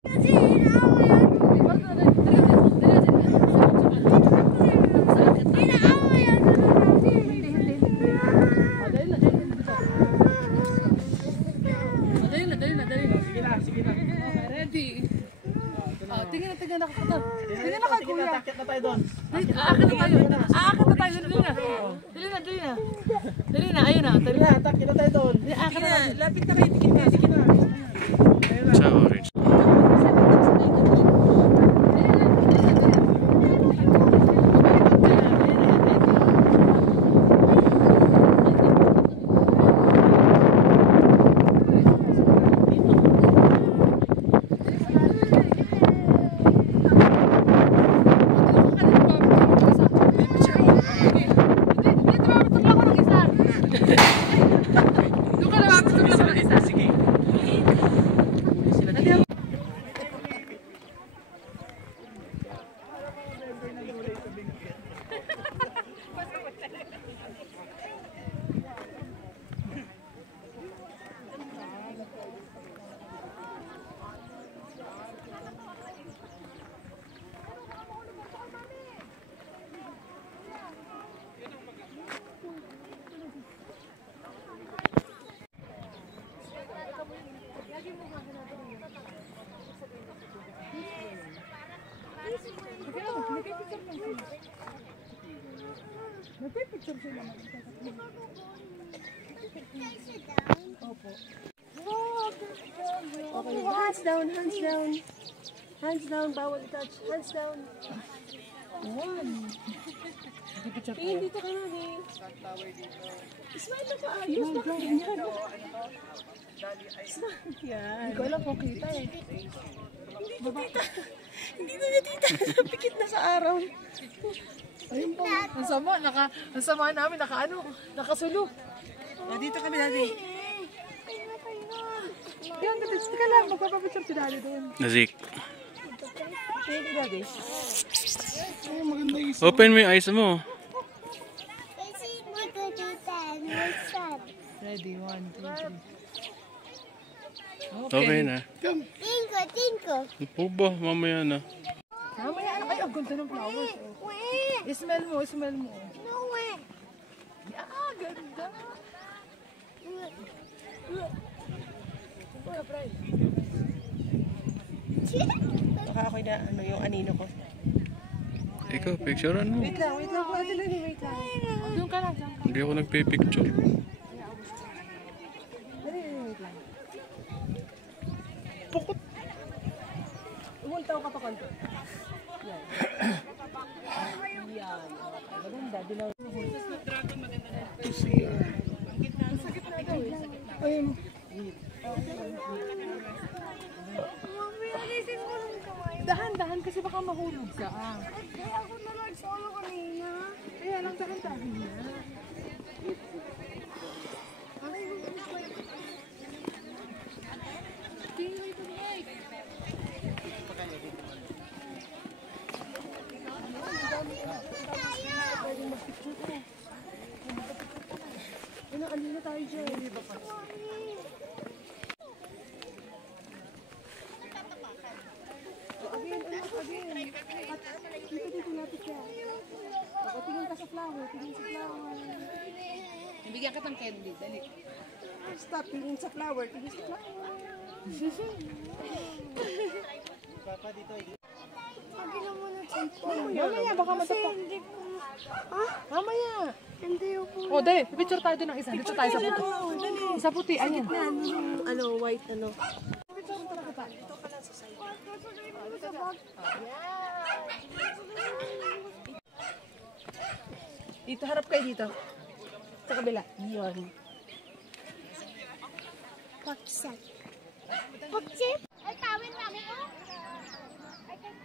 Tingnan na kuya. Aakit na tayo doon. Aakit na tayo. Dali na, ayun na. Aakit na tayo doon. Lapit na kayo, tingin na. Sige na. Sa orange. Nagpipicture sila. Opo. Okay, hands down, hands down. Hands down, bawal touch. Hands down. One. Tingin dito ka na, eh. Smile na pa, ayos na. Smile yan. Hindi ko alam kung kita eh. Hindi na tita. Pikit na sa araw. Ayun po. Ang sama namin, nakasulok. Dito kami dati. Yan, teka lang, magpapapicture si Daddy doon. Nazik. Tingin ko dati. Open mo yung eyes mo. Ready, 1, 2, 3. Okay na. Tinko. Po ba? Mamaya na. Mamaya, ay, ang ganda ng flowers. Smell mo. No way. Ah, ganda. Baka ako na, yung anino ko. Ikaw, picturean mo. Wait lang. Wait lang. Doon ka lang. Hindi ako nagpipicture. Pukot. Umuntaw ka pa konti. Yan. Yan. Maganda. Dilaw. Sa gitna daw eh. Ayun. Dahan-dahan kasi baka mahulog ka. Ako na lang solo kanina. Kaya lang dahan-dahan na. Ano na tayo dyan? Dito lapit ka. Tingin ka sa flower. Nabigyan ka ng candy. Dali. Stop. Tingin sa flower. Pagkila mo na cellphone. Mamaya, baka matapak. Ha? Mamaya. Hindi po. O, dali. Picture tayo doon ng isa. Dito tayo sa puti. Sa puti. Ayan. White ano. Picture talaga pa. Dito ka lang sa side. Dito, harap kayo dito. Sa kabila. Yun. Paksak. Ay, tawin namin ko. Ay, kulot na.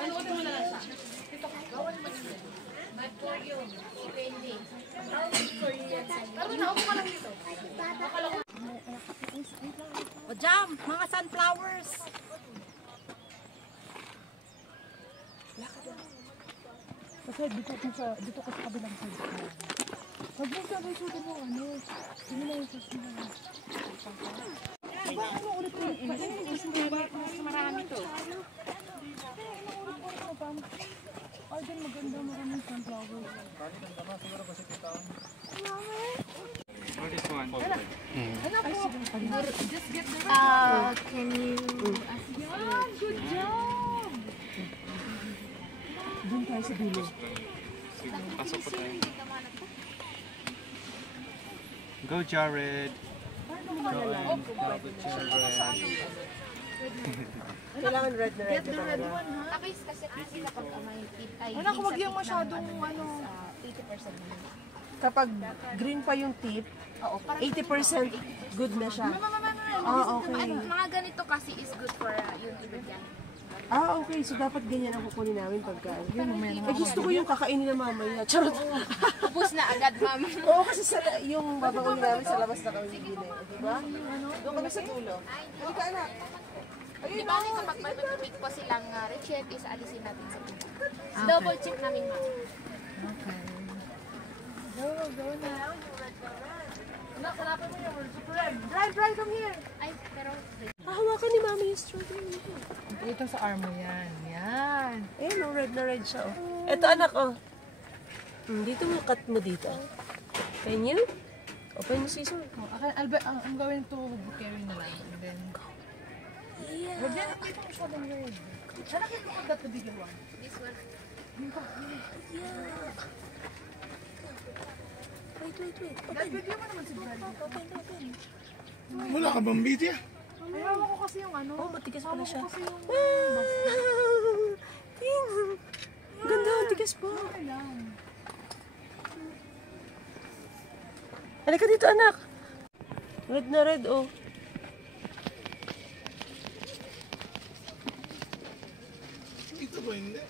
Panuotin mo na lang siya. Ito, bawal mo O jam, mga sunflowers. Kasi dito ka sa kabilang side. Huwag mo sabay suda mo, ano. Ano na yung susunod. Diba, ano ulit-ulit pa? Mas marami to. Ay, dyan maganda, maraming sunflowers. Can you... Good job! Doon tayo sa dulo. Go, Jared. Kailangan red na red. Tapos kasi kapag may tip ay... Anak, huwag yung masyadong ano... 80% naman. Kapag green pa yung tip, 80% good na siya. Okay. Mga ganito kasi is good for yung ibigyan. Okay. So dapat ganyan ang kukunin namin pagka. Gusto ko yung kakainin na mamaya. Charot. Ubus na agad, ma'am. Oo, kasi yung babakunin namin sa labas na kami bibili. Diba? Doon kami sa dulo. Halika, anak. Di ba kapag may week po silang recheck, is alisin natin sa pinto. Double check namin, ma'am. Go na. Anak, hanapin mo yung super red. Drive, come here. Ay, pero... Hahawakan ni mami yung strawberry. Ito sa arm mo yan. Yan. Red na red siya. Ito anak, dito mo cut mo dito. Can you? Open yung scissor. I'm going to carry na lang. And then... Huwag yan, hindi pa masyadong red. Sana kita ko that the bigger one. This one. Wait. Dad, bigyan mo naman si Brad. Wala ka bang video? Ayaw ko kasi yung ano. Matigas pala siya. Kasi yung... Ting! Ganda, tigas po. Halika dito, anak. Red na red, Ito ba hindi?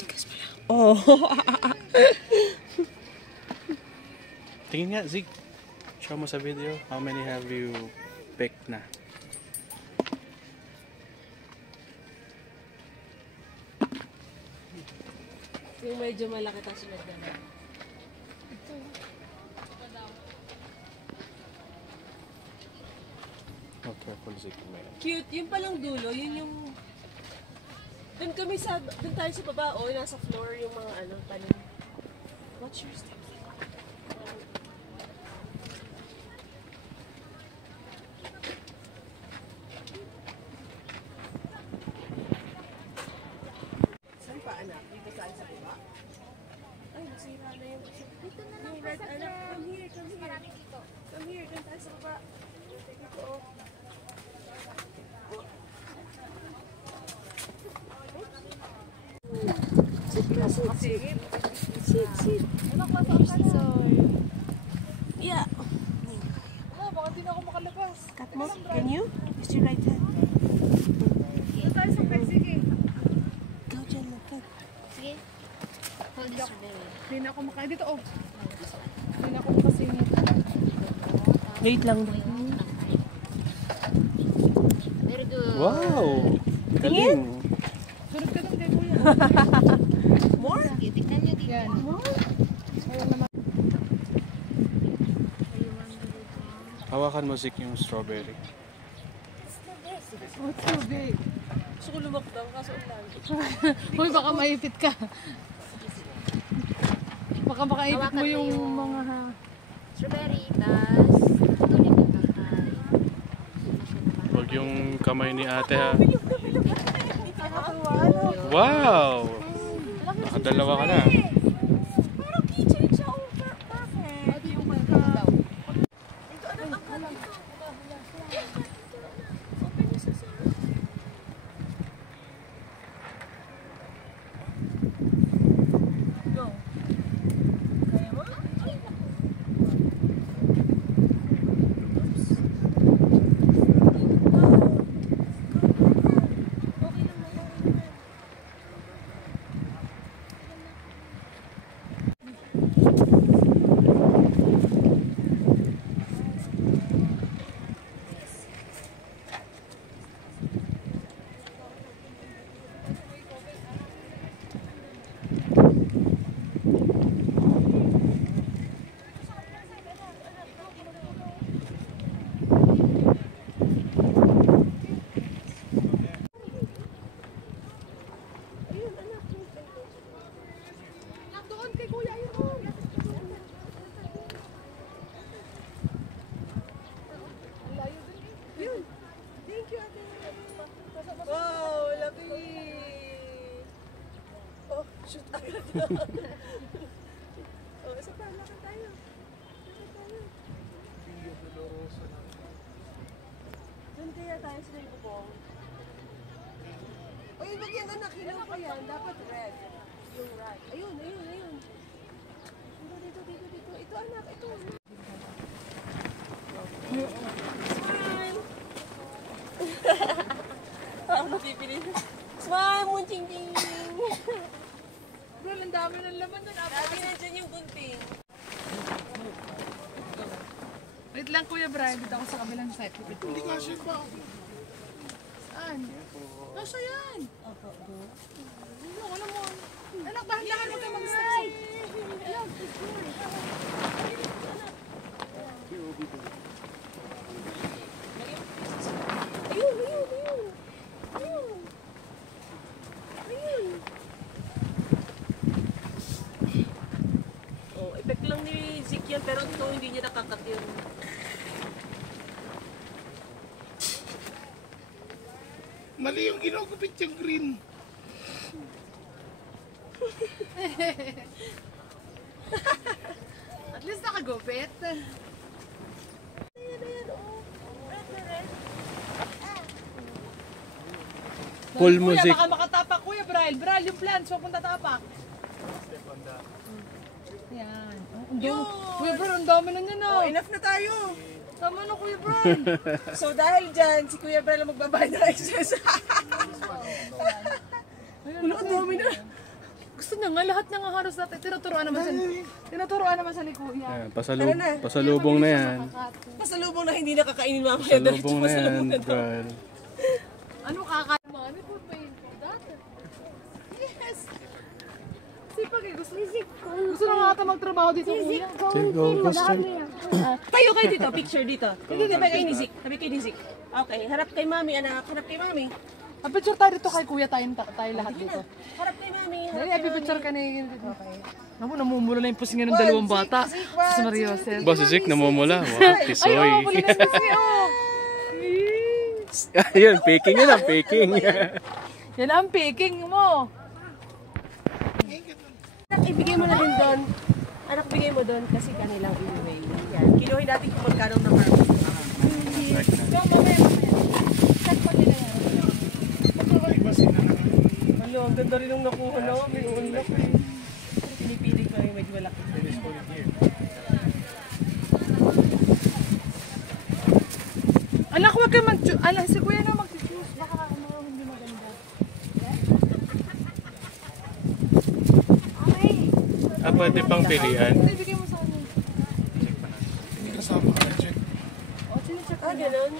Tigas pala. Tingin nga, Zig. Show mo sa video. How many have you picked na? Yung medyo malaki ta sunod na. Oh, careful, Zig. Cute. Yung palang dulo, yun yung... Doon tayo sa baba, nasa floor yung mga tanim. What's your step? Saan pa, anak? Dito tayo sa baba? Ay, nasira na yung... Dito na lang Yung po red, sa anak. Come here. Marami dito. Come here, doon tayo sa baba. Dito, Sit. Yeah. Baka di na ako makalabas. Cut mo. Can you? Use your right hand. Dito tayo sa peg, sige. Go dyan lang, cut. Sige. Hold this very. Hindi na ako makain. Dito, Hindi na ako makasingit. Wait lang. Very good. Wow! Galing! Sunod ka dun kay kuya. More? Sige, tignan nyo dito. Yan. Hawakan mo, Zig, yung strawberry. What's so big? Gusto ko lumakdaw, kaso ulan. Hoy, baka maipit ka. Baka makaipit mo yung mga... Strawberry, tas tuloy ng kakay. Huwag yung kamay ni ate, ha? Wow! Nakadalawa ka na. Pero keychain siya, perfect. Yung magka... Open yung scissor. Go. Kaya mo? Oh, isa pa, lakad tayo. Doon kaya tayo sa may bubong. Uy, wag yan anak, hilaw pa yan. Dapat red. Yung right. Ayun. Dito. Ito anak, ito. Smile! Ako napipili. Smile, munching-ching! Bro, ang dami ng laman nun. Dati na dyan yung gunting. Wait lang Kuya Brian, dito ako sa kabilang side. Hindi ka siya pa. Saan? Nasa yan. Alam mo. Anak, bahan-dahan mo ka mag-stop. Ayun. Oh, effect lang ni Zeke yan, pero ito hindi niya nakakat yun. Mali yung ginugupit yung green. At least nakagupit. Ayan, oh. Red na red. Full Kuya, music. baka makatapak Kuya Brian. Brian, yung plants, huwag mong tatapak. Yan. Kuya Brian, ang dami na niya, no? Oh, enough na tayo. Tama na Kuya Brian. So dahil dyan, si Kuya Brian ang magbabayad ng excess. Ano ka dami na? Gusto niya nga, lahat niya nga halos natin. Tinuturuan naman sa ni Kuya. Ayan, pasalubong na yan. Pasalubong na hindi nakakainin mamaya. Pasalubong na yan, girl. Ano kakain mo? Ano po ba yun po? Dati. Yes! Sipag eh. Gusto na nga ata magtrabaho dito, Kuya. Sige, go straight. Tayo kayo dito, picture dito. Hindi, tabi kayo ni Zeke. Tabi kayo ni Zeke. Okay, harap kay Mami, anak. Harap kay Mami. Picture tayo dito kay Kuya, tayo lahat dito. Harap kay Mami. Dali, picture ka na yun. Okay. Naku, namumula na yung pusingan ng dalawang bata. Sus Maria Joseph. Ba, si Zeke namumula. Wow, tisoy. Ay, oo, muli na yung pusingan. Oh. Ayun, peking yun ang peking. Yan ang picking mo. Anak, ibigay mo na din doon. Anak, bigay mo doon kasi kanilang iuwi. Yan. Kinuhin natin kung magkano na harvest. Hello, ang ganda rin yung nakuha na. May unlock eh. Pinipili ko yung medyo malaki. Anak, huwag kayo mag-choose. Anak, si Kuya na mag-choose. Baka hindi maganda. Pwede pang pilian. Ibigay mo sa kanya. Hindi kasama ka na check. Ganun.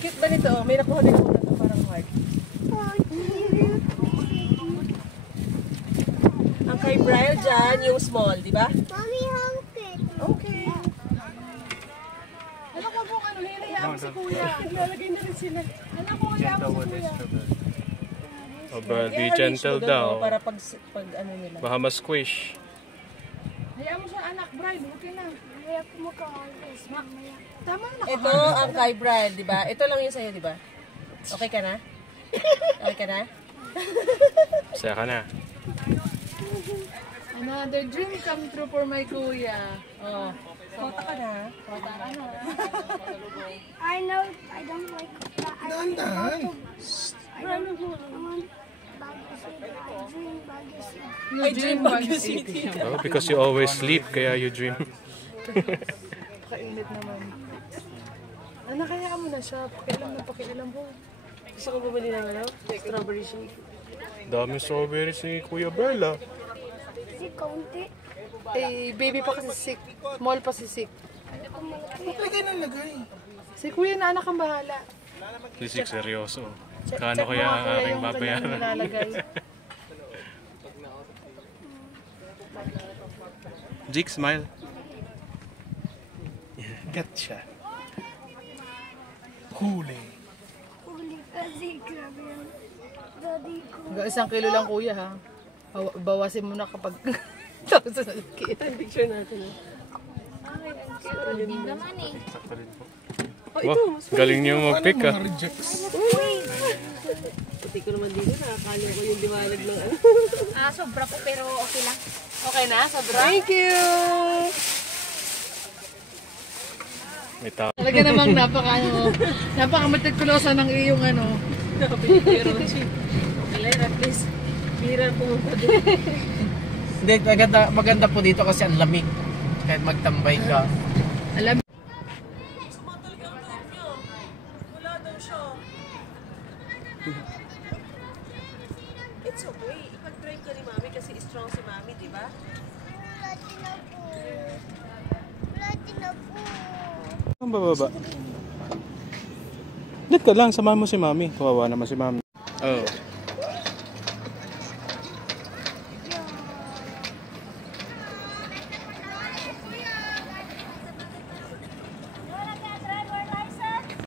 Cute ba nito? May nakuha din ako na ito, parang heart. Ang kay Brian dyan, yung small, di ba? Mommy, how big? Okay. Anak, huwag mong ano, hinayaan mo si Kuya. Ilalagay na rin sila. Anak, huwag hayaan mo si Kuya. Aba, be I-arrange mo gentle doon, daw. Para pag ano nila. Baka ma-squish. Hayaan mo siya, anak. Brian, okay na. Kaya kumakalas mamaya. Tama na. Ito ang kay Brian, di ba? Ito lang yung sa'yo, di ba? Okay ka na? Okay ka na? Saya ka na. Another dream come true for my Kuya. Oh. Kota ka na? Kota ka na. I know I don't like that. Dahan-dahan. I want Baguio City. I dream Baguio City. I dream Baguio City. Oh, because you always sleep, kaya you dream. Kainit naman. Anak, hayaan mo na siya. Pakialam mo. Gusto ko bumili ng ano? Strawberry shake. Daming strawberries ni Kuya Bella. Si Kaunti. Eh, baby pa kasi sick. Small pa si sick. Lagay ng lagay. Si Kuya na anak ang bahala. Si Zeke, seryoso. Kano kaya ang aking babayaran? Zeke, smile. Gotcha. Huli. Huli kasi grabe yan. Daddy ko. Isang kilo lang Kuya ha. Bawasin mo na kapag tapos na Ito yung picture natin. Ay, ang cute. Hindi naman eh. Sakto rin po. Wow, galing niyo mag-pick Ano ah. mga rejects? Pati ko naman dito, nakakali ko yung liwanag ng ano. Sobra po pero okay lang. Okay na, sobra. Thank you! May tao. Talaga namang napaka-meticulosa ng iyong ano. Pero, Alera, please. Bira pumunta doon. Hindi, maganda po dito kasi ang lamig. Kahit magtambay ka. Alam Wala daw siya. It's okay. Ipag-try ka ni Mami kasi strong si Mami, di ba? Ang bababa. Dito ka lang, samahan mo si Mami. Kawawa naman si Mami. Oh.